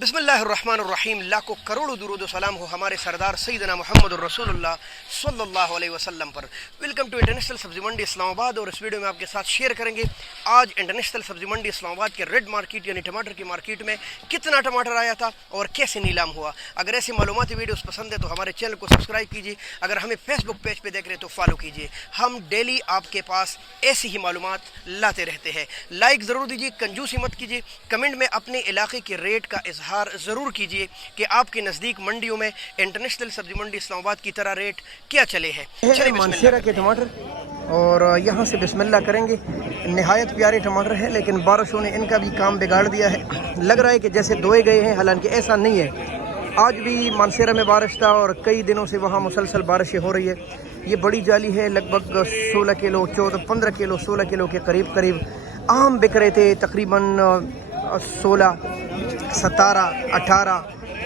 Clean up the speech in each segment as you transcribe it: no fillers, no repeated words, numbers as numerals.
بسم اللہ الرحمن الرحیم. لاکھوں کروڑوں درود و سلام ہو ہمارے سردار سیدنا محمد الرسول اللہ صلی اللہ علیہ وسلم پر. ویلکم ٹو انٹرنیشنل سبزی منڈی اسلام آباد. اور اس ویڈیو میں آپ کے ساتھ شیئر کریں گے آج انٹرنیشنل سبزی منڈی اسلام آباد کے ریڈ مارکیٹ یعنی ٹماٹر کی مارکیٹ میں کتنا ٹماٹر آیا تھا اور کیسے نیلام ہوا. اگر ایسی معلوماتی ویڈیوز پسند ہے تو ہمارے چینل کو سبسکرائب کیجیے. اگر ہمیں فیس بک پیج پہ دیکھ رہے ہیں تو فالو کیجیے. ہم ڈیلی آپ کے پاس ایسی ہی معلومات لاتے رہتے ہیں. لائک ضرور دیجیے, کنجوسی مت کیجیے. کمنٹ میں اپنے علاقے کے ریٹ کا اظہار ضرور کیجیے کہ آپ کے نزدیک منڈیوں میں انٹرنیشنل سبزی منڈی اسلام آباد کی طرح ریٹ کیا چلے ہیں. مانسیرا کے ٹماٹر اور یہاں سے بسم اللہ کریں گے. نہایت پیارے ٹماٹر ہیں لیکن بارشوں نے ان کا بھی کام بگاڑ دیا ہے. لگ رہا ہے کہ جیسے دھوئے گئے ہیں, حالانکہ ایسا نہیں ہے. آج بھی مانسیرا میں بارش تھا اور کئی دنوں سے وہاں مسلسل بارشیں ہو رہی ہے. یہ بڑی جالی ہے, لگ بھگ 16 کلو 15 کلو 16 کلو کے قریب عام بک رہے تھے. تقریباً 16 17 18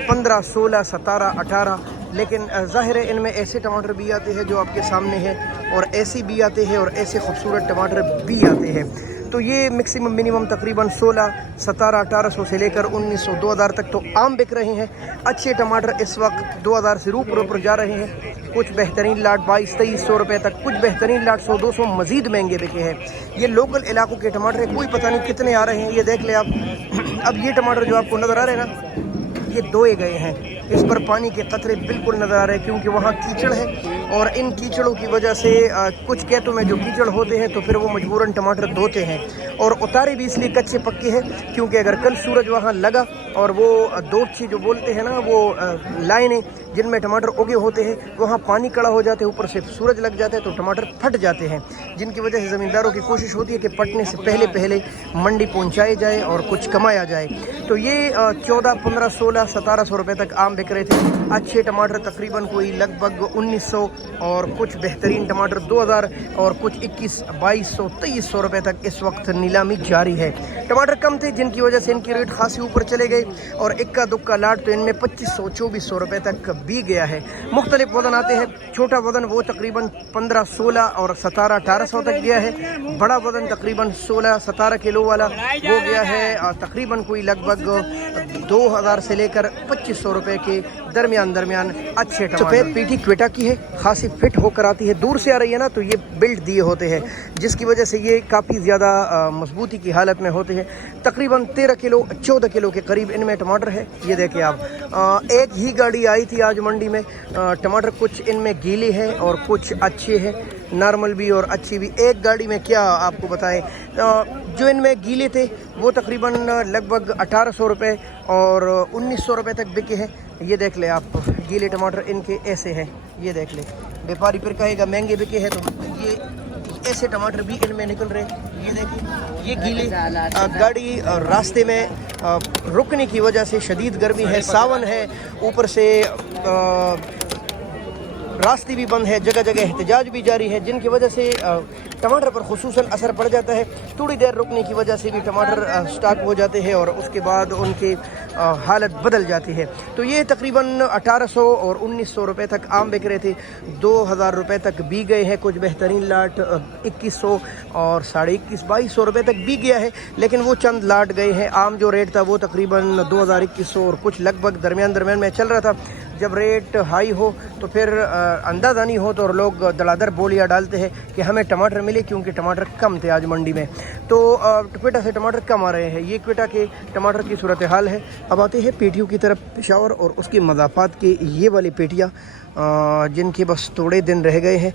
15 16 17 18. لیکن ظاہر ہے ان میں ایسے ٹماٹر بھی آتے ہیں جو آپ کے سامنے ہیں, اور ایسے بھی آتے ہیں اور ایسے خوبصورت ٹماٹر بھی آتے ہیں. تو یہ میکسیمم منیمم تقریباً 16 17 1800 سے لے کر 1900 2000 تک تو عام بک رہے ہیں. اچھے ٹماٹر اس وقت 2000 سے روپر جا رہے ہیں. کچھ بہترین لاٹ 2200-2300 روپے تک, کچھ بہترین لاٹ 100-200 مزید مہنگے بکے ہیں. یہ لوکل علاقوں کے ٹماٹر ہیں, کوئی پتہ نہیں کتنے آ رہے ہیں. یہ دیکھ لیں آپ. اب یہ ٹماٹر جو آپ کو نظر آ رہے ہیں نا, یہ دھوئے گئے ہیں. اس پر پانی کے قطرے بالکل نظر آ رہے ہیں کیونکہ وہاں کیچڑ ہے, اور ان کیچڑوں کی وجہ سے کچھ کھیتوں میں جو کیچڑ ہوتے ہیں تو پھر وہ مجبوراً ٹماٹر دھوتے ہیں. اور اتارے بھی اس لیے کچے پکے ہیں کیونکہ اگر کل سورج وہاں لگا اور وہ دوچھی جو بولتے ہیں نا, وہ لائنیں جن میں ٹماٹر اگے ہوتے ہیں وہاں پانی کڑا ہو جاتے ہیں, اوپر سے سورج لگ جاتا ہے تو ٹماٹر پھٹ جاتے ہیں, جن کی وجہ سے زمینداروں کی کوشش ہوتی ہے کہ پٹنے سے پہلے منڈی پہنچائے جائے اور کچھ کمایا جائے. تو یہ 14 15 16 1700 روپے تک عام بک رہے تھے. اچھے ٹماٹر تقریباً کوئی لگ بھگ 1900, اور کچھ بہترین ٹماٹر 2000, اور کچھ 21 2200 2300 روپے تک اس وقت نیلامی جاری ہے. ٹماٹر کم تھے جن کی وجہ سے ان کی ریٹ خاصی اوپر چلے گئے, اور اکا دکا لاٹ تو ان میں 2500 2400 روپے تک بھی گیا ہے. مختلف وزن آتے ہیں. چھوٹا وزن وہ تقریباً 15 16 اور 17 1800 تک گیا ہے. بڑا وزن تقریباً 16 17 کلو والا وہ گیا ہے تقریباً کوئی لگ بھگ 2000 سے لے کر 2500 روپے کے درمیان اچھے ٹماٹر. سفید پیٹھی کوئٹہ کی ہے, خاصی فٹ ہو کر آتی ہے. دور سے آ رہی ہے نا تو یہ بلڈ دیے ہوتے ہیں, جس کی وجہ سے یہ کافی زیادہ مضبوطی کی حالت میں ہوتے ہیں. تقریباً 13 کلو 14 کلو کے قریب ان میں ٹماٹر ہے. یہ دیکھیں آپ, ایک ہی گاڑی آئی تھی آج منڈی میں. ٹماٹر کچھ ان میں گیلے ہیں اور کچھ اچھے ہیں, نارمل بھی اور اچھی بھی. ایک گاڑی میں کیا آپ کو بتائیں, جو ان میں گیلے تھے وہ تقریباً لگ بھگ 1800 روپے اور 1900 روپے تک بکے ہیں. یہ دیکھ لیں آپ, گیلے ٹماٹر ان کے ایسے ہیں. یہ دیکھ لیں, بیپاری پھر کہے گا مہنگے بکے ہیں, تو یہ ایسے ٹماٹر بھی ان میں نکل رہے ہیں. یہ دیکھیں, یہ گیلے. گاڑی راستے میں رکنے کی وجہ سے, شدید گرمی ہے, ساون ہے, اوپر سے راستے بھی بند ہے, جگہ جگہ احتجاج بھی جاری ہے, جن کی وجہ سے ٹماٹر پر خصوصاً اثر پڑ جاتا ہے. تھوڑی دیر رکنے کی وجہ سے بھی ٹماٹر سٹاک ہو جاتے ہیں اور اس کے بعد ان کی حالت بدل جاتی ہے. تو یہ تقریباً 1800 اور 1900 روپے تک عام بک رہے تھے. 2000 روپے تک بھی گئے ہیں. کچھ بہترین لاٹ 2100 اور 2150 2200 روپے تک بھی گیا ہے, لیکن وہ چند لاٹ گئے ہیں. عام جو ریٹ تھا وہ تقریباً 2100 اور کچھ لگ بھگ درمیان میں چل رہا تھا. جب ریٹ ہائی ہو تو پھر اندازہ نہیں ہو تو لوگ دلادر بولیاں ڈالتے ہیں کہ ہمیں ٹماٹر ملے, کیونکہ ٹماٹر کم تھے آج منڈی میں. تو کوئٹہ سے ٹماٹر کم آ رہے ہیں. یہ کوئٹہ کے ٹماٹر کی صورتحال ہے. اب آتے ہیں پیٹیوں کی طرف. پشاور اور اس کے مضافات کے یہ والی پیٹیاں جن کے بس تھوڑے دن رہ گئے ہیں.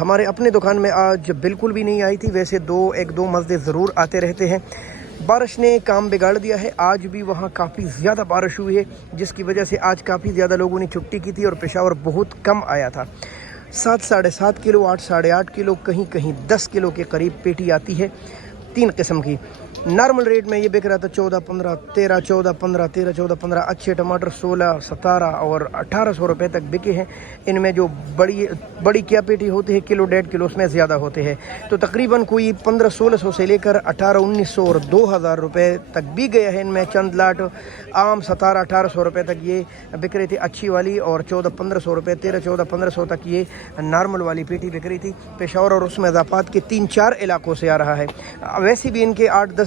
ہمارے اپنے دکان میں آج بالکل بھی نہیں آئی تھی. ویسے ایک دو مزدے ضرور آتے رہتے ہیں. بارش نے کام بگاڑ دیا ہے. آج بھی وہاں کافی زیادہ بارش ہوئی ہے, جس کی وجہ سے آج کافی زیادہ لوگوں نے چھٹی کی تھی, اور پشاور بہت کم آیا تھا. 7 7.5 کلو 8 8.5 کلو کہیں 10 کلو کے قریب پیٹی آتی ہے. 3 قسم کی. نارمل ریٹ میں یہ بک رہا تھا 14 15 13 14 15 13 14 15. اچھے ٹماٹر 16 17 اور 1800 روپے تک بکے ہیں. ان میں جو بڑی کیا پیٹی ہوتی ہے, کلو 1.5 کلو, اس میں زیادہ ہوتے ہیں. تو تقریباً کوئی 15 1600 سے لے کر 18 1900 اور 2000 روپے تک بھی گیا ہے. ان میں چند لاٹ عام 17 1800 روپے تک یہ بک رہی تھی اچھی والی, اور 14 1500 روپے 13 14 1500 تک یہ نارمل والی پیٹی بک رہی تھی. پشاور اور اس میں اضافات کے 3 4 علاقوں سے آ رہا ہے. ویسے بھی ان کے 8 10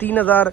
3000,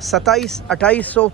2700, 2800,